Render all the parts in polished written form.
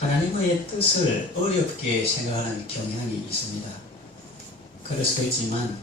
하나님의 뜻을 어렵게 생각하는 경향이 있습니다. 그럴 수도 있지만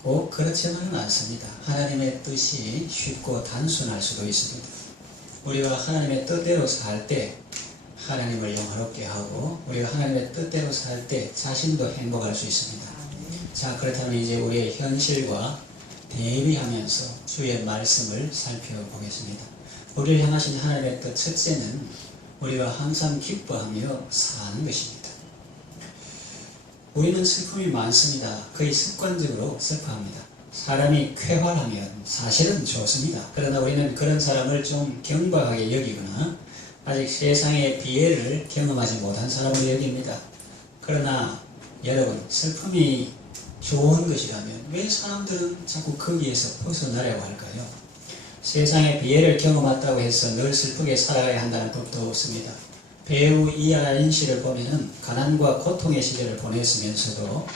꼭 그렇지만은 않습니다. 하나님의 뜻이 쉽고 단순할 수도 있습니다. 우리가 하나님의 뜻대로 살 때 하나님을 영화롭게 하고, 우리가 하나님의 뜻대로 살 때 자신도 행복할 수 있습니다. 자, 그렇다면 이제 우리의 현실과 대비하면서 주의 말씀을 살펴보겠습니다. 우리를 향하신 하나님의 뜻 첫째는 우리가 항상 기뻐하며 사는 것입니다. 우리는 슬픔이 많습니다. 거의 습관적으로 슬퍼합니다. 사람이 쾌활하면 사실은 좋습니다. 그러나 우리는 그런 사람을 좀 경박하게 여기거나 아직 세상의 비애를 경험하지 못한 사람으로 여깁니다. 그러나 여러분, 슬픔이 좋은 것이라면 왜 사람들은 자꾸 거기에서 벗어나려고 할까요? 세상의 비애를 경험했다고 해서 늘 슬프게 살아가야 한다는 법도 없습니다. 배우 이하인 씨를 보면은 가난과 고통의 시절을 보냈으면서도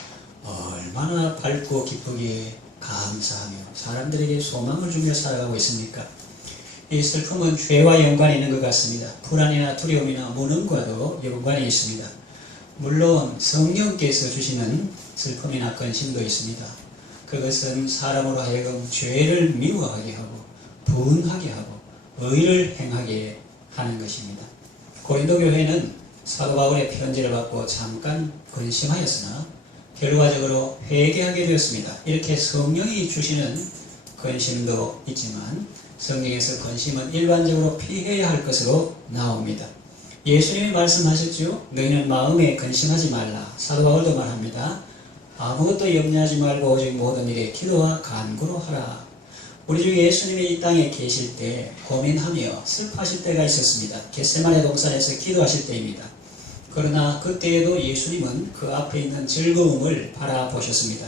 얼마나 밝고 기쁘게 감사하며 사람들에게 소망을 주며 살아가고 있습니까? 이 슬픔은 죄와 연관이 있는 것 같습니다. 불안이나 두려움이나 무능과도 연관이 있습니다. 물론 성령께서 주시는 슬픔이나 근심도 있습니다. 그것은 사람으로 하여금 죄를 미워하게 하고 분하게 하고 의를 행하게 하는 것입니다. 고린도 교회는 사도 바울의 편지를 받고 잠깐 근심하였으나 결과적으로 회개하게 되었습니다. 이렇게 성령이 주시는 근심도 있지만 성경에서 근심은 일반적으로 피해야 할 것으로 나옵니다. 예수님이 말씀하셨죠. 너희는 마음에 근심하지 말라. 사도 바울도 말합니다. 아무것도 염려하지 말고 오직 모든 일에 기도와 간구로 하라. 우리 주 예수님이 이 땅에 계실 때 고민하며 슬퍼하실 때가 있었습니다. 겟세마네 동산에서 기도하실 때입니다. 그러나 그때에도 예수님은 그 앞에 있는 즐거움을 바라보셨습니다.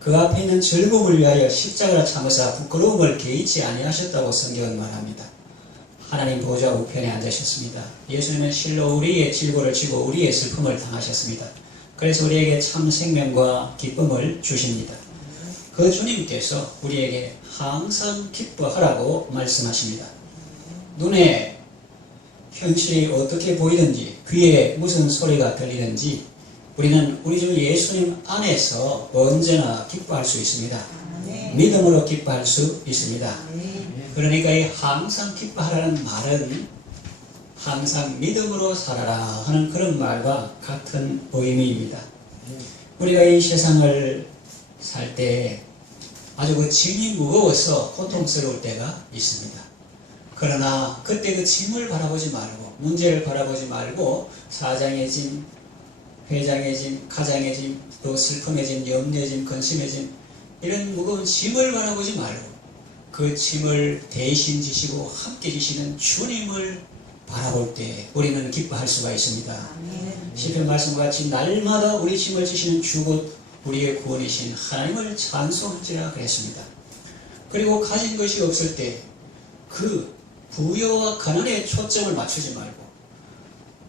그 앞에 있는 즐거움을 위하여 십자가를 참으사 부끄러움을 개의치 아니하셨다고 성경은 말합니다. 하나님 보좌 우편에 앉으셨습니다. 예수님은 실로 우리의 질고를 지고 우리의 슬픔을 당하셨습니다. 그래서 우리에게 참 생명과 기쁨을 주십니다. 그 주님께서 우리에게 항상 기뻐하라고 말씀하십니다. 눈에 현실이 어떻게 보이든지 귀에 무슨 소리가 들리든지 우리는 우리 주 예수님 안에서 언제나 기뻐할 수 있습니다. 믿음으로 기뻐할 수 있습니다. 그러니까 이 항상 기뻐하라는 말은 항상 믿음으로 살아라 하는 그런 말과 같은 의미입니다. 우리가 이 세상을 살 때 아주 그 짐이 무거워서 고통스러울 때가 있습니다. 그러나 그때 그 짐을 바라보지 말고 문제를 바라보지 말고 사장의 짐, 회장의 짐, 가장의 짐, 또 슬픔의 짐, 염려의 짐, 근심의 짐 이런 무거운 짐을 바라보지 말고 그 짐을 대신 지시고 함께 지시는 주님을 바라볼 때 우리는 기뻐할 수가 있습니다. 시편 말씀과 같이 날마다 우리 짐을 지시는 주곧 우리의 구원이신 하나님을 찬송할지라 그랬습니다. 그리고 가진 것이 없을 때 그 부여와 가난에 초점을 맞추지 말고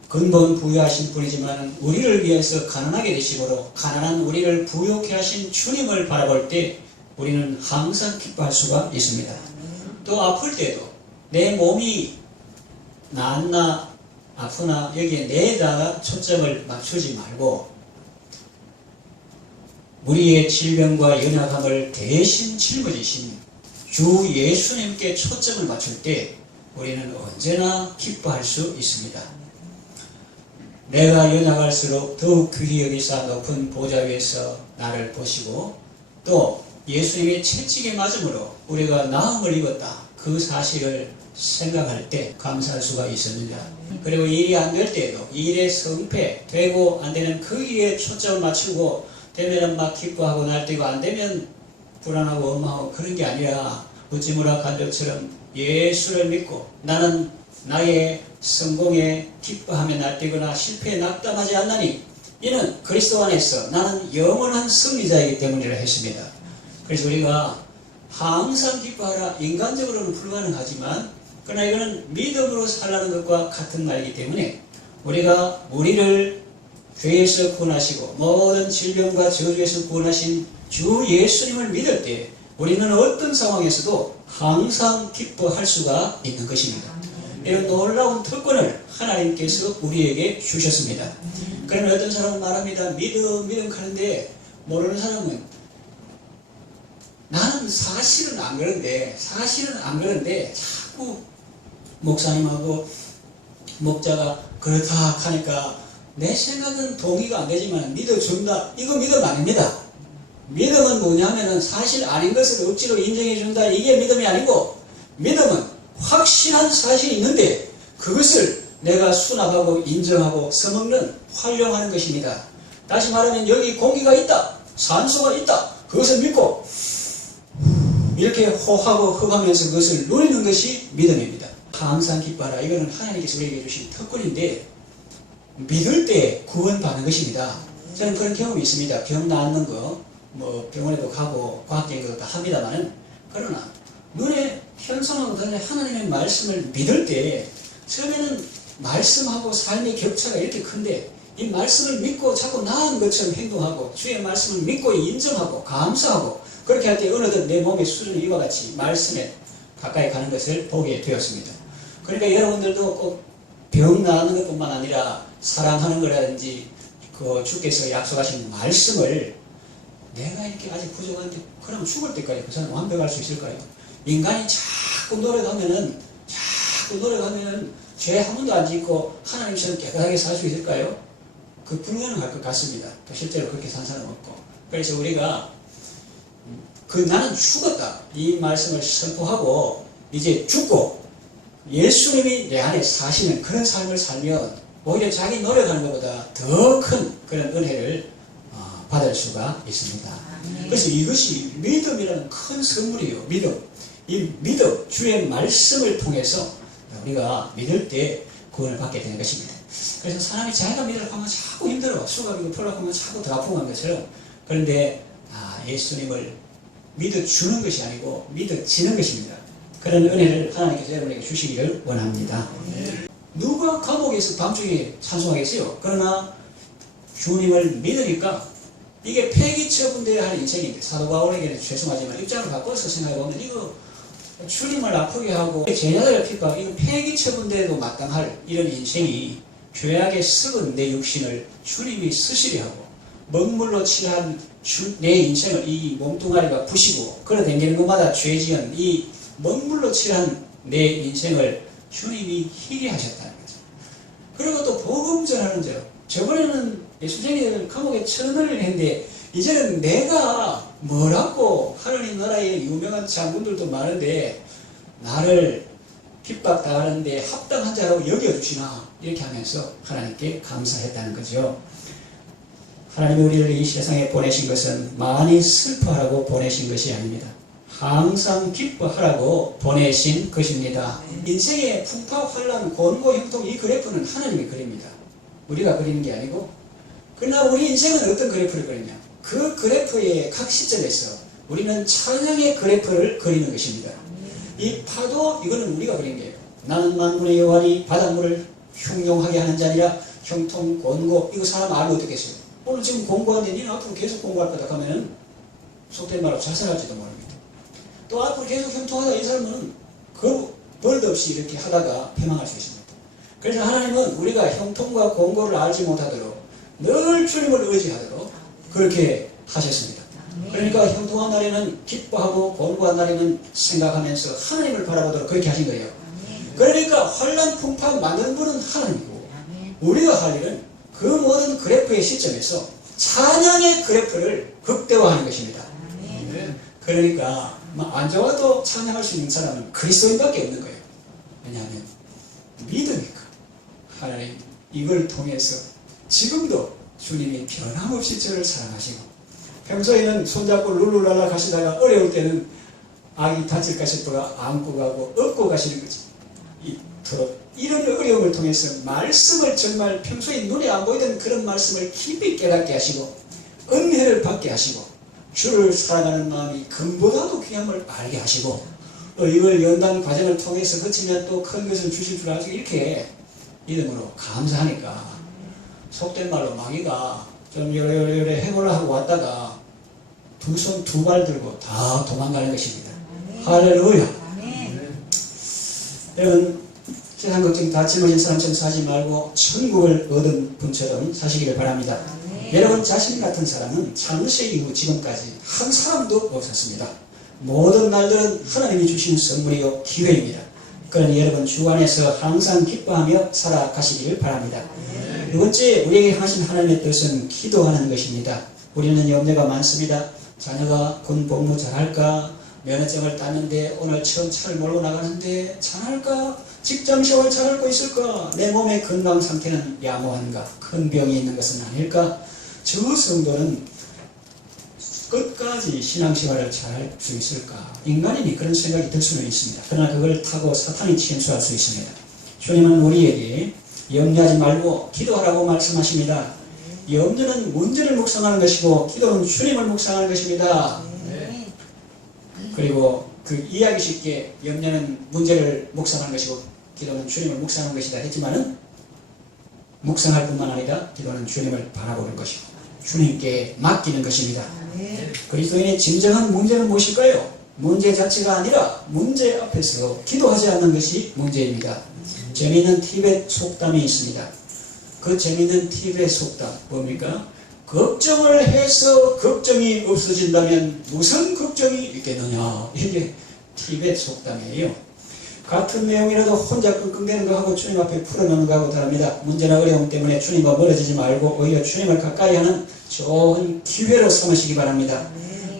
근본 부여하신 분이지만 우리를 위해서 가난하게 되심으로 가난한 우리를 부욕해 하신 주님을 바라볼 때 우리는 항상 기뻐할 수가 있습니다. 또 아플 때도 내 몸이 낫나 아프나 여기에 내다가 초점을 맞추지 말고 우리의 질병과 연약함을 대신 짊어지신 주 예수님께 초점을 맞출 때 우리는 언제나 기뻐할 수 있습니다. 내가 연약할수록 더욱 귀히 여기사 높은 보좌 위에서 나를 보시고 또 예수님의 채찍에 맞음으로 우리가 나음을 입었다. 그 사실을 생각할 때 감사할 수가 있습니다. 그리고 일이 안 될 때에도 일의 성패, 되고 안 되는 그 일에 초점을 맞추고 되면 막 기뻐하고 날뛰고 안 되면 불안하고 원망하고 그런 게 아니라 우찌무라 간절처럼 예수를 믿고 나는 나의 성공에 기뻐하며 날뛰거나 실패에 낙담하지 않나니 이는 그리스도 안에서 나는 영원한 승리자이기 때문이라 했습니다. 그래서 우리가 항상 기뻐하라 인간적으로는 불가능하지만 그러나 이거는 믿음으로 살라는 것과 같은 말이기 때문에 우리가 우리를 죄에서 구원하시고 모든 질병과 저주에서 구원하신 주 예수님을 믿을 때 우리는 어떤 상황에서도 항상 기뻐할 수가 있는 것입니다. 이런 놀라운 특권을 하나님께서 우리에게 주셨습니다. 그러면 어떤 사람은 말합니다. 믿음 하는데 모르는 사람은 나는 사실은 안 그런데 자꾸 목사님하고 목자가 그렇다 하니까 내 생각은 동의가 안 되지만 믿어준다. 이거 믿음 아닙니다. 믿음은 뭐냐면은 사실 아닌 것을 억지로 인정해준다. 이게 믿음이 아니고, 믿음은 확신한 사실이 있는데 그것을 내가 수납하고 인정하고 써먹는, 활용하는 것입니다. 다시 말하면 여기 공기가 있다, 산소가 있다, 그것을 믿고 이렇게 호하고 흡하면서 그것을 누리는 것이 믿음입니다. 항상 기뻐하라. 이거는 하나님께서 우리에게 주신 특권인데 믿을 때 구원받는 것입니다. 저는 그런 경험이 있습니다. 병 낫는 거, 뭐 병원에도 가고 과학적인 것도 합니다만은, 그러나 눈에 현상하고 달리 하나님의 말씀을 믿을 때 처음에는 말씀하고 삶의 격차가 이렇게 큰데, 이 말씀을 믿고 자꾸 나은 것처럼 행동하고 주의 말씀을 믿고 인정하고 감사하고 그렇게 할 때 어느덧 내 몸의 수준이 이와 같이 말씀에 가까이 가는 것을 보게 되었습니다. 그러니까 여러분들도 꼭 병 나는 것뿐만 아니라 사랑하는 거라든지 그 주께서 약속하신 말씀을, 내가 이렇게 아직 부족한데 그럼 죽을 때까지 그 사람 완벽할 수 있을까요? 인간이 자꾸 노력하면은 죄 한 번도 안 짓고 하나님처럼 깨끗하게 살 수 있을까요? 그 불가능할 것 같습니다. 또 실제로 그렇게 산 사람은 없고. 그래서 우리가 나는 죽었다, 이 말씀을 선포하고 이제 죽고 예수님이 내 안에 사시는 그런 삶을 살면 오히려 자기 노력하는 것보다 더 큰 그런 은혜를 받을 수가 있습니다. 그래서 이것이 믿음이라는 큰 선물이에요. 이 믿음, 주의 말씀을 통해서 우리가 믿을 때 구원을 받게 되는 것입니다. 그래서 사람이 자기가 믿으려고 하면 자꾸 힘들어, 수갑이고 풀려고 하면 자꾸 더 아프고 한 것처럼, 그런데 예수님을 믿어주는 것이 아니고 믿어지는 것입니다. 그런 은혜를 하나님께서 여러분에게 주시기를 원합니다. 누가 감옥에서 밤중에 찬송하겠어요? 그러나 주님을 믿으니까 이게 폐기 처분되어야 할 인생인데, 사도 바울에게는 죄송하지만 입장을 바꿔서 생각해보면 이거 주님을 아프게 하고 제자들을 핍박, 이거 폐기 처분돼도 마땅할 이런 인생이 죄악에 썩은 내 육신을 주님이 쓰시려 하고 먹물로 칠한 내 인생을 이 몸뚱아리가 부시고 걸어다니는 것마다 죄지은 이 먹물로 칠한 내 인생을 주님이 희게 하셨다는 거죠. 그리고 또 복음 전하는 자, 저번에는 예수쟁이들 감옥에 쳐넣으려 했는데 이제는 내가 뭐라고, 하나님 나라의 유명한 장군들도 많은데 나를 핍박당하는데 합당한 자라고 여겨주시나, 이렇게 하면서 하나님께 감사했다는 거죠. 하나님이 우리를 이 세상에 보내신 것은 많이 슬퍼하라고 보내신 것이 아닙니다. 항상 기뻐하라고 보내신 것입니다. 인생의 풍파, 환란, 곤고, 형통, 이 그래프는 하나님이 그립니다. 우리가 그리는 게 아니고. 그러나 우리 인생은 어떤 그래프를 그리냐, 그 그래프의 각 시점에서 우리는 찬양의 그래프를 그리는 것입니다. 이 파도, 이거는 우리가 그린 거예요. 나는 만군의 여호와니 바닷물을 흉용하게 하는 자니라. 형통, 곤고, 이거 사람 알면 어떻겠어요? 오늘 지금 공부하는데 니는 앞으로 계속 공부할 거다 하면 속된 말로 자살할지도 모릅니다. 또 앞으로 계속 형통하다, 이 사람은 그 벌도 없이 이렇게 하다가 패망할 수 있습니다. 그래서 하나님은 우리가 형통과 공고를 알지 못하도록 늘 주님을 의지하도록 그렇게 하셨습니다. 그러니까 형통한 날에는 기뻐하고 공고한 날에는 생각하면서 하나님을 바라보도록 그렇게 하신 거예요. 그러니까 환난 풍파 만드는 분은 하나님이고, 우리가 할 일은 그 모든 그래프의 시점에서 찬양의 그래프를 극대화하는 것입니다. 그러니까 안 좋아도 찬양할 수 있는 사람은 그리스도인밖에 없는 거예요. 왜냐하면 믿으니까. 하나님 이걸 통해서 지금도 주님이 변함없이 저를 사랑하시고, 평소에는 손잡고 룰루랄라 가시다가 어려울 때는 아기 다칠까 싶어가 안고 가고 업고 가시는 거지. 이런 어려움을 통해서 말씀을 정말 평소에 눈에 안 보이던 그런 말씀을 깊이 깨닫게 하시고 은혜를 받게 하시고 주를 사랑하는 마음이 금보다도 귀함을 알게 하시고, 또 이걸 연단 과정을 통해서 거치면 또 큰 것을 주실 줄 알고, 이렇게 이름으로 감사하니까 속된 말로 마귀가 좀 요래 해보라 하고 왔다가 두 손 두 발 들고 다 도망가는 것입니다. 할렐루야. 여러분, 세상 걱정 다 짊어진 사람처럼 사지 말고 천국을 얻은 분처럼 사시기를 바랍니다. 여러분 자신 같은 사람은 창세 이후 지금까지 한 사람도 없었습니다. 모든 날들은 하나님이 주신 선물이요 기회입니다. 그러니 여러분 주 안에서 항상 기뻐하며 살아가시기를 바랍니다. 두 번째, 우리에게 하신 하나님의 뜻은 기도하는 것입니다. 우리는 염려가 많습니다. 자녀가 군 복무 잘할까? 면허증을 땄는데 오늘 처음 차를 몰고 나가는데 잘할까? 직장생활 잘할 거 있을까? 내 몸의 건강 상태는 양호한가? 큰 병이 있는 것은 아닐까? 저 성도는 끝까지 신앙생활을 잘할 수 있을까? 인간이니 그런 생각이 들 수는 있습니다. 그러나 그걸 타고 사탄이 침수할 수 있습니다. 주님은 우리에게 염려하지 말고 기도하라고 말씀하십니다. 염려는 문제를 묵상하는 것이고 기도는 주님을 묵상하는 것입니다. 그리고 그 이해하기 쉽게 염려는 문제를 묵상하는 것이고 기도는 주님을 묵상하는 것이다 했지만은 묵상할 뿐만 아니라 기도는 주님을 바라보는 것이고 주님께 맡기는 것입니다. 그리스도인의 진정한 문제는 무엇일까요? 문제 자체가 아니라 문제 앞에서 기도하지 않는 것이 문제입니다. 재미있는 티벳 속담이 있습니다. 그 재미있는 티벳 속담 뭡니까? 걱정을 해서 걱정이 없어진다면 무슨 걱정이 있겠느냐. 이게 티벳 속담이에요. 같은 내용이라도 혼자 끙끙대는 거하고 주님 앞에 풀어놓는 거하고 다릅니다. 문제나 어려움 때문에 주님과 멀어지지 말고 오히려 주님을 가까이 하는 좋은 기회로 삼으시기 바랍니다.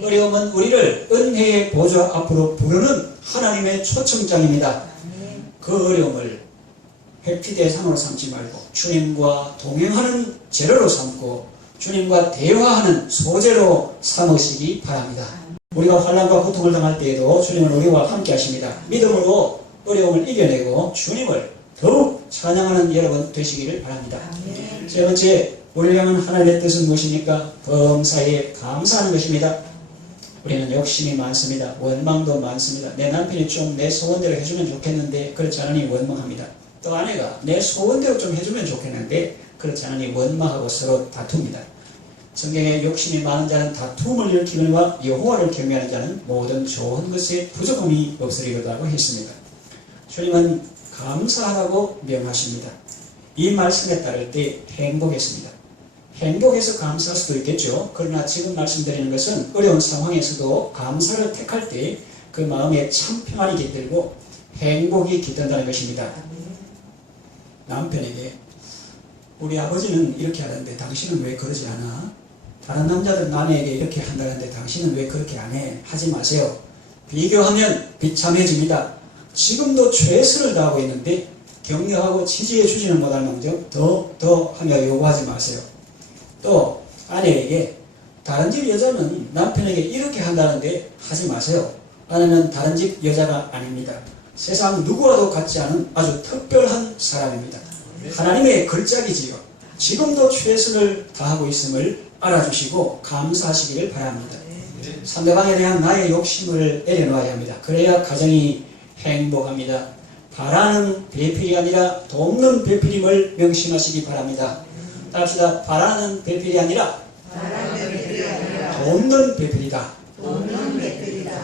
어려움은 우리를 은혜의 보좌 앞으로 부르는 하나님의 초청장입니다. 그 어려움을 회피 대상으로 삼지 말고 주님과 동행하는 재료로 삼고 주님과 대화하는 소재로 삼으시기 바랍니다. 우리가 환난과 고통을 당할 때에도 주님은 우리와 함께 하십니다. 믿음으로 어려움을 이겨내고 주님을 더욱 찬양하는 여러분 되시기를 바랍니다. 세 번째, 우리를 향한 하나님의 뜻은 무엇입니까? 범사에 감사하는 것입니다. 우리는 욕심이 많습니다. 원망도 많습니다. 내 남편이 좀 내 소원대로 해주면 좋겠는데 그렇지 않으니 원망합니다. 또 아내가 내 소원대로 좀 해주면 좋겠는데 그렇지 않으니 원망하고 서로 다툽니다. 성경에 욕심이 많은 자는 다툼을 일으키거니와 여호와를 경외하는 자는 모든 좋은 것에 부족함이 없으리로다고 했습니다. 주님은 감사하라고 명하십니다. 이 말씀에 따를 때 행복했습니다. 행복해서 감사할 수도 있겠죠. 그러나 지금 말씀드리는 것은 어려운 상황에서도 감사를 택할 때 그 마음에 참 평안이 깃들고 행복이 깃든다는 것입니다. 남편에게 우리 아버지는 이렇게 하는데 당신은 왜 그러지 않아? 다른 남자들 아내에게 이렇게 한다는데 당신은 왜 그렇게 안 해? 하지 마세요. 비교하면 비참해집니다. 지금도 최선을 다하고 있는데 격려하고 지지해 주지는 못할 망정 더 하며 요구하지 마세요. 또 아내에게 다른 집 여자는 남편에게 이렇게 한다는데 하지 마세요. 아내는 다른 집 여자가 아닙니다. 세상 누구와도 같지 않은 아주 특별한 사람입니다. 하나님의 걸작이지요. 지금도 최선을 다하고 있음을 알아주시고 감사하시기를 바랍니다. 상대방에 대한 나의 욕심을 내려놓아야 합니다. 그래야 가정이 행복합니다. 바라는 배필이 아니라 돕는 배필임을 명심하시기 바랍니다. 따라합시다. 바라는 배필이 아니라 돕는 배필이다.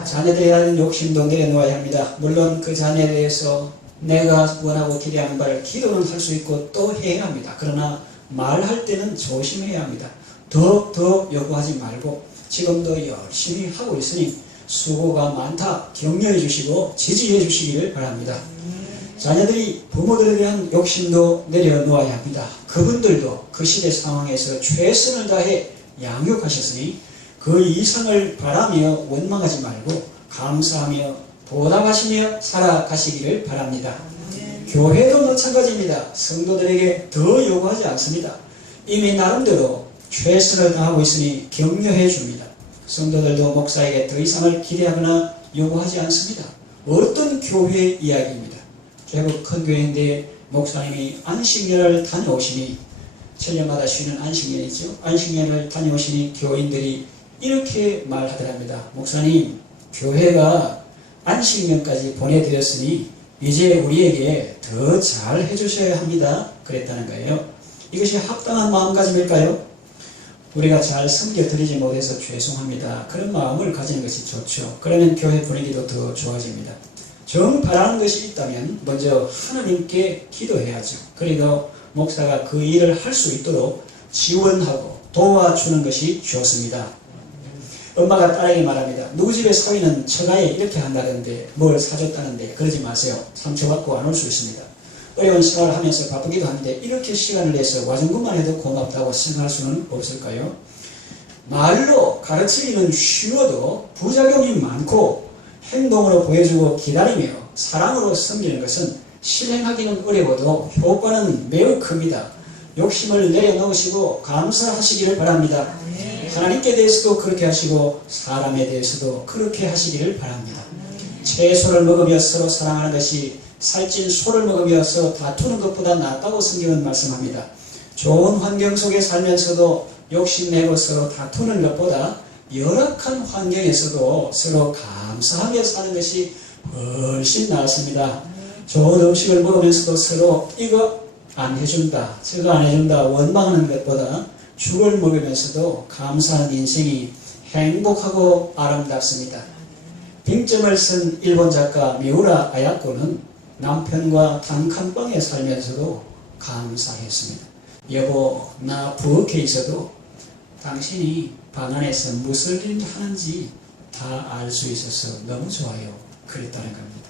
자녀들에 대한 욕심도 내려놓아야 합니다. 물론 그 자녀에 대해서 내가 원하고 기대하는 바를 기도는 할 수 있고 또 행합니다. 그러나 말할 때는 조심해야 합니다. 더 요구하지 말고 지금도 열심히 하고 있으니 수고가 많다 격려해 주시고 지지해 주시기를 바랍니다. 자녀들이 부모들에 대한 욕심도 내려놓아야 합니다. 그분들도 그 시대 상황에서 최선을 다해 양육하셨으니 그 이상을 바라며 원망하지 말고 감사하며 보답하시며 살아가시기를 바랍니다. 교회도 마찬가지입니다. 성도들에게 더 요구하지 않습니다. 이미 나름대로 최선을 다하고 있으니 격려해 줍니다. 성도들도 목사에게 더 이상을 기대하거나 요구하지 않습니다. 어떤 교회 이야기입니다. 제법 큰 교회인데 목사님이 안식년을 다녀오시니 7년마다 쉬는 안식년이죠. 안식년을 다녀오시니 교인들이 이렇게 말하더랍니다. 목사님, 교회가 안식년까지 보내드렸으니 이제 우리에게 더 잘 해주셔야 합니다. 그랬다는 거예요. 이것이 합당한 마음가짐일까요? 우리가 잘 섬겨드리지 못해서 죄송합니다. 그런 마음을 가지는 것이 좋죠. 그러면 교회 분위기도 더 좋아집니다. 정 바라는 것이 있다면 먼저 하나님께 기도해야죠. 그리고 목사가 그 일을 할 수 있도록 지원하고 도와주는 것이 좋습니다. 엄마가 딸에게 말합니다. 누구 집에 사위는 처가에 이렇게 한다던데 뭘 사줬다는데 그러지 마세요. 상처받고 안 올 수 있습니다. 어려운 생활을 하면서 바쁘기도 한데 이렇게 시간을 내서 와준 것만 해도 고맙다고 생각할 수는 없을까요? 말로 가르치기는 쉬워도 부작용이 많고 행동으로 보여주고 기다리며 사랑으로 섬기는 것은 실행하기는 어려워도 효과는 매우 큽니다. 욕심을 내려놓으시고 감사하시기를 바랍니다. 하나님께 대해서도 그렇게 하시고 사람에 대해서도 그렇게 하시기를 바랍니다. 채소를 먹으며 서로 사랑하는 것이 살찐 소를 먹으며 서로 다투는 것보다 낫다고 성경은 말씀합니다. 좋은 환경 속에 살면서도 욕심내고 서로 다투는 것보다 열악한 환경에서도 서로 감사하게 사는 것이 훨씬 낫습니다. 좋은 음식을 먹으면서도 서로 이거 안 해준다, 저거 안 해준다 원망하는 것보다 죽을 먹으면서도 감사한 인생이 행복하고 아름답습니다. 빙점을 쓴 일본 작가 미우라 아야코는 남편과 단칸방에 살면서도 감사했습니다. 여보, 나 부엌에 있어도 당신이 방 안에서 무슨 일 하는지 다 알 수 있어서 너무 좋아요. 그랬다는 겁니다.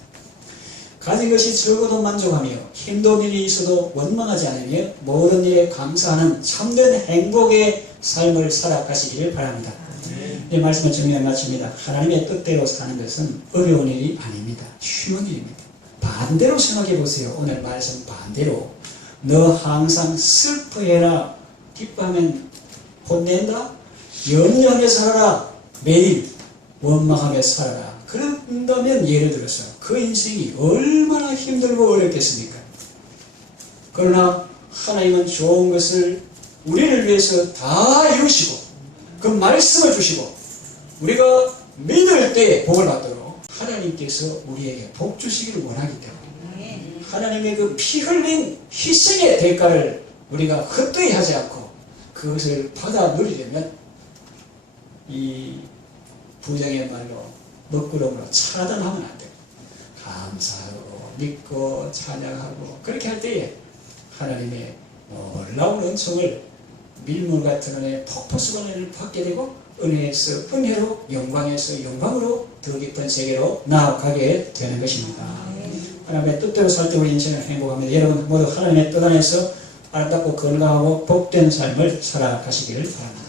가진 것이 적어도 만족하며 힘든 일이 있어도 원망하지 않으며 모든 일에 감사하는 참된 행복의 삶을 살아가시기를 바랍니다. 이 말씀을 정리해 마칩니다. 하나님의 뜻대로 사는 것은 어려운 일이 아닙니다. 쉬운 일입니다. 반대로 생각해 보세요. 오늘 말씀 반대로 너 항상 슬퍼해라, 기뻐하면 혼낸다, 염려하며 살아라, 매일 원망하며 살아라. 그런다면 예를 들어서 그 인생이 얼마나 힘들고 어렵겠습니까? 그러나 하나님은 좋은 것을 우리를 위해서 다 이루시고 그 말씀을 주시고 우리가 믿을 때 복을 받도록 하나님께서 우리에게 복 주시기를 원하기 때문에 하나님의 그 피 흘린 희생의 대가를 우리가 헛되이 하지 않고 그것을 받아 누리려면 이 부정의 말로 먹구름으로 차단하면 안 돼요. 감사하고 믿고 찬양하고 그렇게 할 때에 하나님의 놀라운 은총을 밀물 같은 은혜 폭포수건을 받게 되고 은혜에서 은혜로 영광에서 영광으로 더 깊은 세계로 나아가게 되는 것입니다. 하나님의 뜻대로 살 때 우리 인생을 행복합니다. 여러분 모두 하나님의 뜻 안에서 아름답고 건강하고 복된 삶을 살아가시기를 바랍니다.